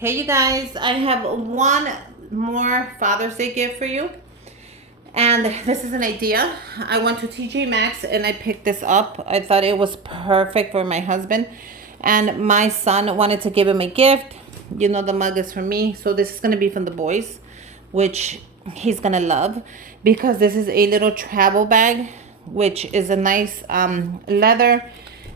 Hey you guys, I have one more Father's Day gift for you. And this is an idea. I went to TjMaxx and I picked this up. I thought it was perfect for my husband. And my son wanted to give him a gift. You know the mug is from me. So this is going to be from the boys, which he's going to love. Because this is a little travel bag, which is a nice leather.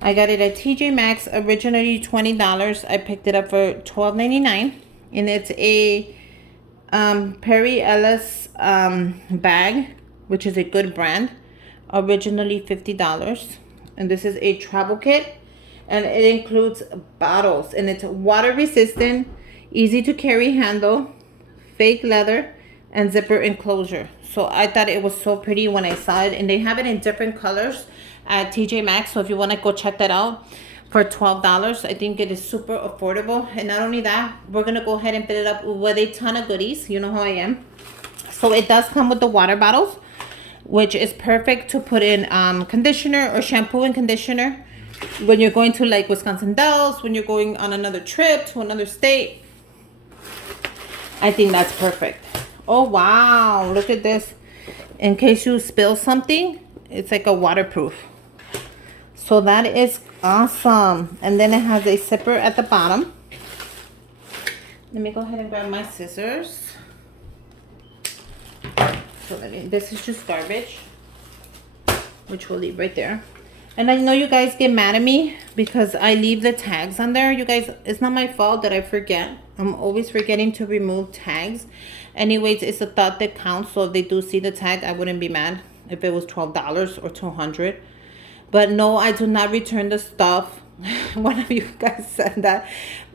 I got it at TjMaxx, originally $20. I picked it up for $12.99, and it's a Perry Ellis bag, which is a good brand. Originally $50, and this is a travel kit, and it includes bottles, and it's water resistant, easy to carry handle, fake leather, and zipper enclosure. So I thought it was so pretty when I saw it, and they have it in different colors at TjMaxx. So if you want to go check that out for $12, I think it is super affordable. And not only that, we're gonna go ahead and fill it up with a ton of goodies. You know how I am. So it does come with the water bottles, which is perfect to put in conditioner or shampoo and conditioner when you're going to like Wisconsin Dells, when you're going on another trip to another state. I think that's perfect. Oh wow, look at this. In case you spill something, it's like a waterproof. So that is awesome. And then it has a zipper at the bottom. Let me go ahead and grab my scissors. So this is just garbage, which we'll leave right there. And I know you guys get mad at me because I leave the tags on there. You guys, it's not my fault that I forget. I'm always forgetting to remove tags. Anyways, it's a thought that counts. So if they do see the tag, I wouldn't be mad if it was $12 or $200. But no, I do not return the stuff. One of you guys said that.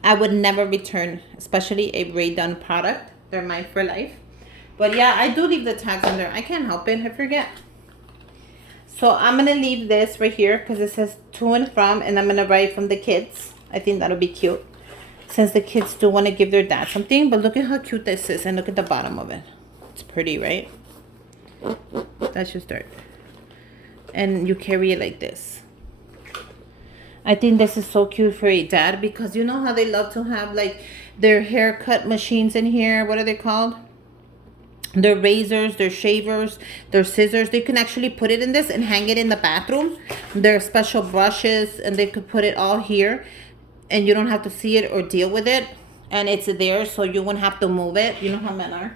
I would never return, especially a Ray Dunn product. They're mine for life. But yeah, I do leave the tags on there. I can't help it. I forget. So I'm going to leave this right here because it says to and from. And I'm going to write from the kids. I think that'll be cute, since the kids do want to give their dad something. But look at how cute this is. And look at the bottom of it. It's pretty, right? That's just dirt. And you carry it like this. I think this is so cute for a dad, because you know how they love to have like their haircut machines in here. What are they called? Their razors, their shavers, their scissors. They can actually put it in this and hang it in the bathroom. Their special brushes, and they could put it all here, and you don't have to see it or deal with it. And it's there, so you won't have to move it. You know how men are.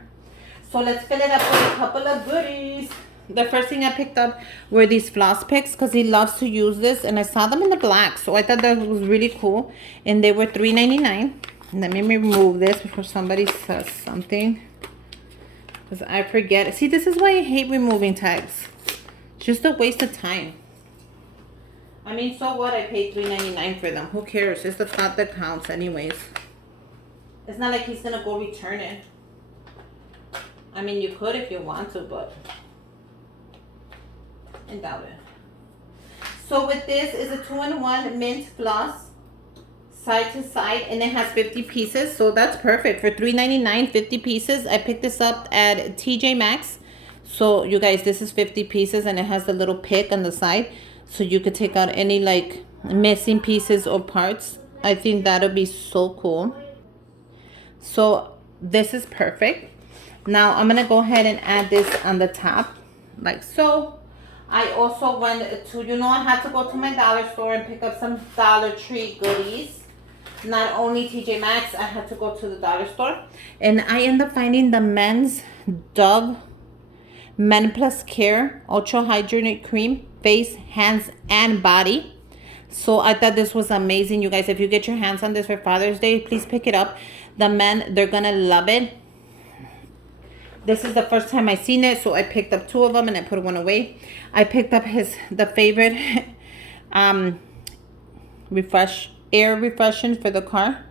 So let's fill it up with a couple of goodies. The first thing I picked up were these floss picks, because he loves to use this, and I saw them in the black, so I thought that was really cool. And they were $3.99. Let me remove this before somebody says something, because I forget. See, this is why I hate removing tags. It's just a waste of time. I mean, so what? I paid $3.99 for them. Who cares? It's the thought that counts anyways. It's not like he's gonna go return it. I mean, you could if you want to, but I doubt it. So with this is a 2-in-1 mint floss, side to side, and it has 50 pieces. So that's perfect for $3.99, 50 pieces. I picked this up at TjMaxx. So you guys, this is 50 pieces, and it has the little pick on the side, so you could take out any like missing pieces or parts. I think that'll be so cool. So this is perfect. Now I'm gonna go ahead and add this on the top, like so. I also went to, you know, I had to go to my dollar store and pick up some Dollar Tree goodies. Not only TjMaxx, I had to go to the dollar store. And I ended up finding the men's Dove Men Plus Care Ultra Hydrated Cream, face, hands, and body. So I thought this was amazing. You guys, if you get your hands on this for Father's Day, please pick it up. The men, they're gonna love it. This is the first time I seen it, so I picked up 2 of them and I put one away. I picked up the favorite air refreshing for the car.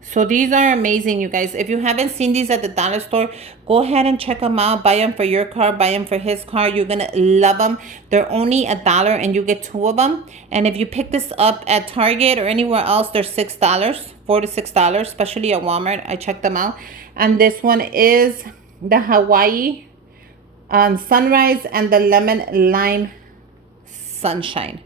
So these are amazing, you guys. If you haven't seen these at the dollar store, go ahead and check them out. Buy them for your car, buy them for his car. You're gonna love them. They're only $1 and you get 2 of them. And if you pick this up at Target or anywhere else, they're $6, $4 to $6, especially at Walmart. I checked them out. And this one is the Hawaii Sunrise and the Lemon Lime Sunshine.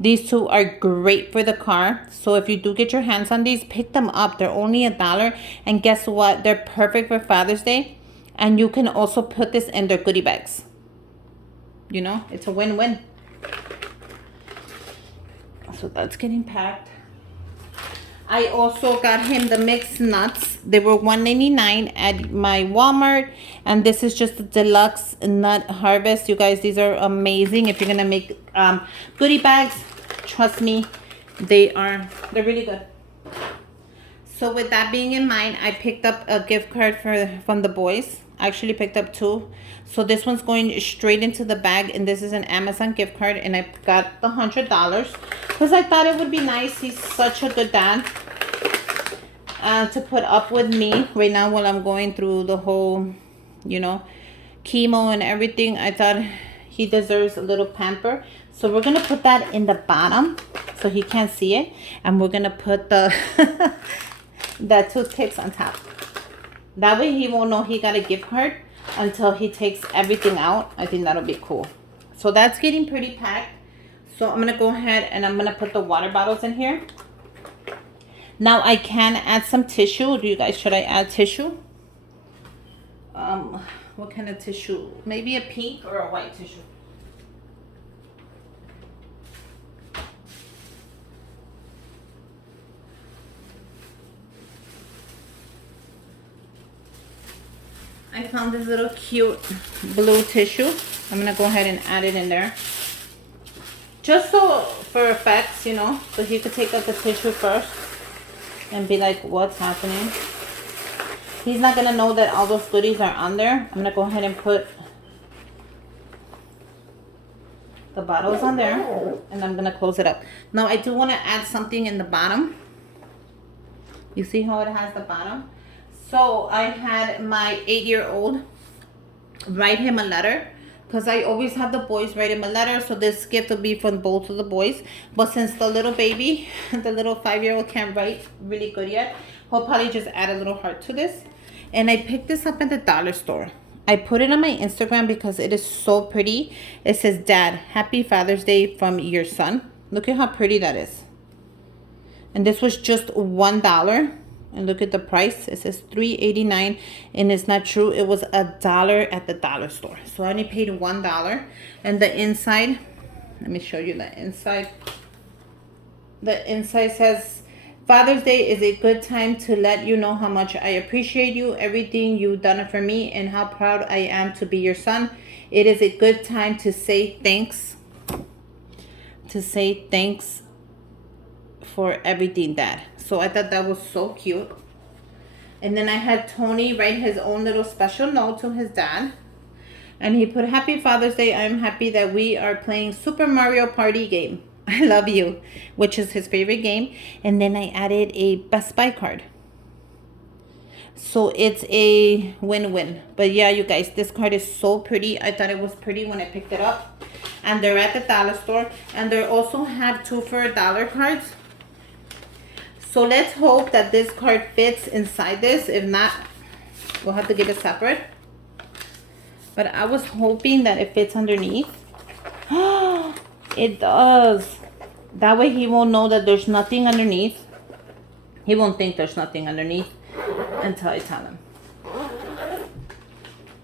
These two are great for the car. So if you do get your hands on these, pick them up. They're only $1. And guess what? They're perfect for Father's Day. And you can also put this in their goodie bags. You know, it's a win-win. So that's getting packed. I also got him the mixed nuts. They were $1.99 at my Walmart. And this is just the deluxe nut harvest. You guys, these are amazing. If you're going to make goodie bags, trust me, they're really good. So with that being in mind, I picked up a gift card from the boys. I actually picked up 2. So this one's going straight into the bag, and this is an Amazon gift card, and I got the $100 because I thought it would be nice. He's such a good dad to put up with me right now while I'm going through the whole, you know, chemo and everything. I thought he deserves a little pamper. So we're gonna put that in the bottom so he can't see it, and we're gonna put the the toothpicks on top. That way he won't know he got a gift card until he takes everything out. I think that'll be cool. So that's getting pretty packed. So I'm going to go ahead and I'm going to put the water bottles in here. Now I can add some tissue. Do you guys, should I add tissue? What kind of tissue? Maybe a pink or a white tissue. I found this little cute blue tissue. I'm gonna go ahead and add it in there. Just so for effects, you know, so he could take out the tissue first and be like, what's happening? He's not gonna know that all those goodies are on there. I'm gonna go ahead and put the bottles on there and I'm gonna close it up. Now I do wanna add something in the bottom. You see how it has the bottom? So I had my 8-year-old write him a letter because I always have the boys write him a letter. So this gift will be from both of the boys. But since the little baby, the little 5-year-old can't write really good yet, he'll probably just add a little heart to this. And I picked this up at the dollar store. I put it on my Instagram because it is so pretty. It says, Dad, happy Father's Day from your son. Look at how pretty that is. And this was just $1. And look at the price. It says $3.89, and it's not true. It was $1 at the dollar store. So I only paid $1. And the inside, let me show you the inside. The inside says, Father's Day is a good time to let you know how much I appreciate you, everything you've done for me, and how proud I am to be your son. It is a good time to say thanks. To say thanks for everything, Dad. So I thought that was so cute. And then I had Tony write his own little special note to his dad. And he put, Happy Father's Day. I'm happy that we are playing Super Mario Party game. I love you, which is his favorite game. And then I added a Best Buy card. So it's a win-win. But yeah, you guys, this card is so pretty. I thought it was pretty when I picked it up. And they're at the dollar store. And they also have 2 for $1 cards. So let's hope that this card fits inside this. If not, we'll have to get it separate. But I was hoping that it fits underneath. It does. That way he won't know that there's nothing underneath. He won't think there's nothing underneath until I tell him.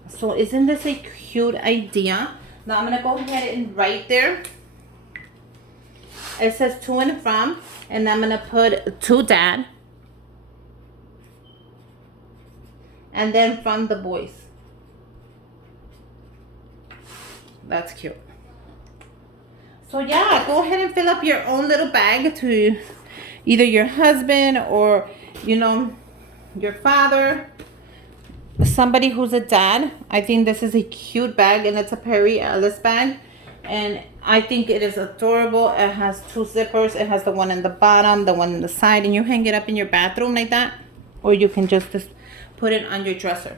So isn't this a cute idea? Now I'm going to go ahead and write there. It says to and from. And I'm going to put to Dad. And then from the boys. That's cute. So yeah, go ahead and fill up your own little bag to either your husband or, you know, your father. Somebody who's a dad. I think this is a cute bag, and it's a Perry Ellis bag. And I think it is adorable. It has 2 zippers. It has the one in the bottom, the one in the side, and you hang it up in your bathroom like that. Or you can just put it on your dresser.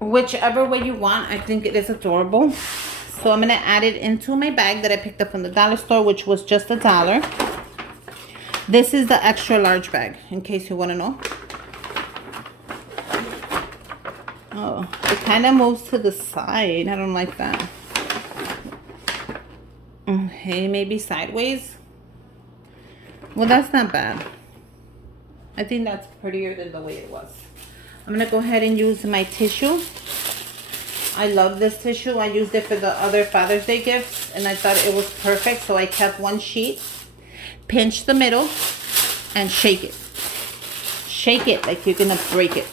Whichever way you want, I think it is adorable. So I'm going to add it into my bag that I picked up from the dollar store, which was just $1. This is the extra large bag, in case you want to know. Oh, it kind of moves to the side. I don't like that. Okay, maybe sideways. Well, that's not bad. I think that's prettier than the way it was. I'm gonna go ahead and use my tissue. I love this tissue. I used it for the other Father's Day gifts and I thought it was perfect. So I kept one sheet, pinch the middle, and shake it. Shake it like you're gonna break it.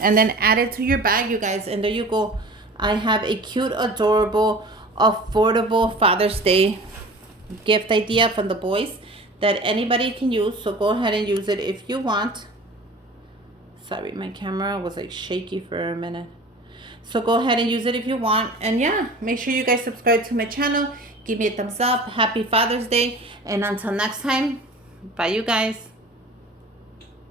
And then add it to your bag, you guys. And there you go. I have a cute, adorable, affordable Father's Day gift idea from the boys that anybody can use. So go ahead and use it if you want. Sorry, my camera was like shaky for a minute. So go ahead and use it if you want. And yeah, make sure you guys subscribe to my channel. Give me a thumbs up. Happy Father's Day. And until next time, bye you guys.